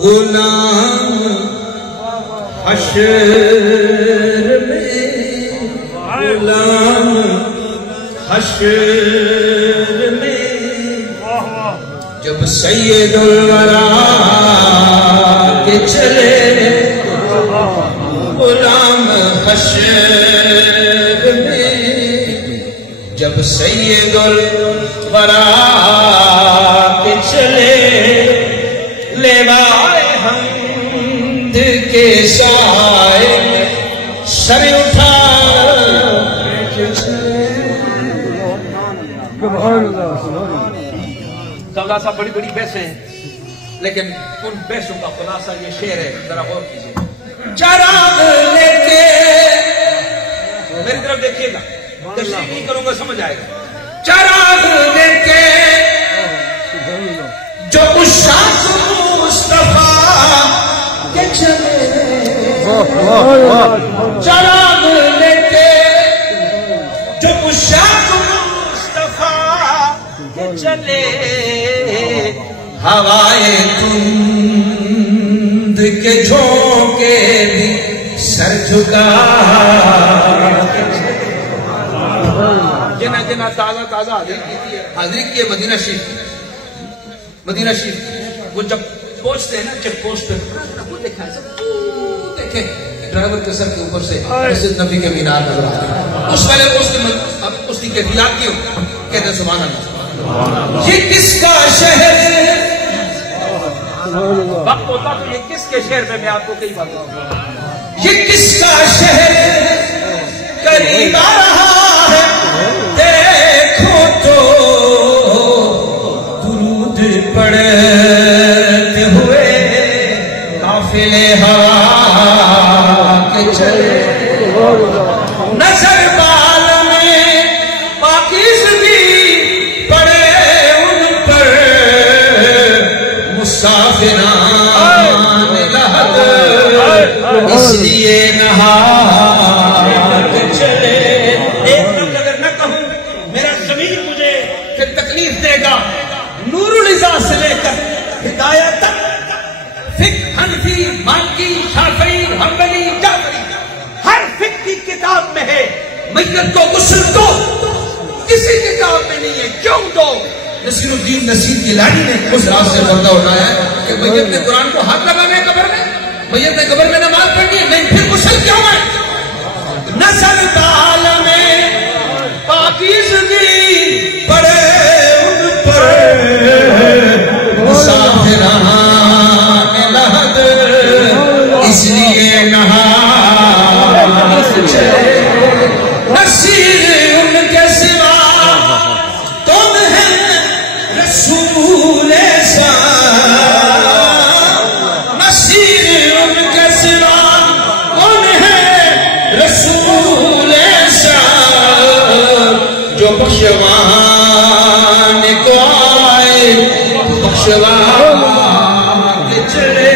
غلام حشر میں غلام حشر میں جب سید الورا کے چلے غلام حشر میں جب سید الورا کے چلے لیوائے حمد کے سائے سر اٹھا سودا صاحب بڑی بڑی بحثیں ہیں لیکن ان بحثوں کا خلاصہ یہ شعر ہے، ذرا غور کیجیے۔ چراغ لے کے میری طرف دیکھیے گا، تشریح نہیں کروں گا سمجھ آئے گا۔ چراغ لے کے جو عشاق مصطفیٰ کے چلے چراغ لے کے جو عشاق مصطفیٰ کے چلے ہوائے تند کے جھونکے بھی سر جھکا جنہ جنہ تازہ تازہ حاضری کی ہے مدینہ شریف وہ جب پہنچتے ہیں نا چیک پوسٹ پہ وہ دیکھا ہے سب دیکھیں ڈرائیور کے سر کے اوپر سے مسجد نبی کے مینار نظر آتے ہیں اس والے اس کی کیفیات کیوں کہتے ہیں سبحان اللہ یہ کس کا شہر وقت ہوتا تو یہ کس کے شہر میں آپ کو کئی بات بتاؤں گا یہ کس کا شہر قریب آ رہا ہے دیکھو تو درود پڑھتے ہوئے قافلے ہوا کے چلے نظر بال میں پاکیزگی پڑے ان پر مسافران لحد اس لیے نہا کے چلے ایک دم اگر نہ کہوں میرا زمین مجھے کہ تکلیف دے گا نور العزا سے لے کر ہدایت تک فقہ حنفی مالکی شافعی حنبلی جعفری ہر فقہ کی کتاب میں ہے میت کو غسل دو کسی کتاب میں نہیں ہے کیوں دو نصیر الدین نصیر گیلانی نے اس راز سے پردہ اٹھایا ہے کہ میت نے قرآن کو ہاتھ لگانا ہے قبر میں میت نے قبر میں نماز پڑھنی ہے نہیں پھر غسل کیوں ہے نظر بال میں پاکیزگی پڑے ان پر مسافران لحد اس لیے نہا نصیر ان کے سوا تم ہیں رسول نصیر ان کے سوا کون ہے رسول جو بخشوان کو آئے بخشوان کے چلے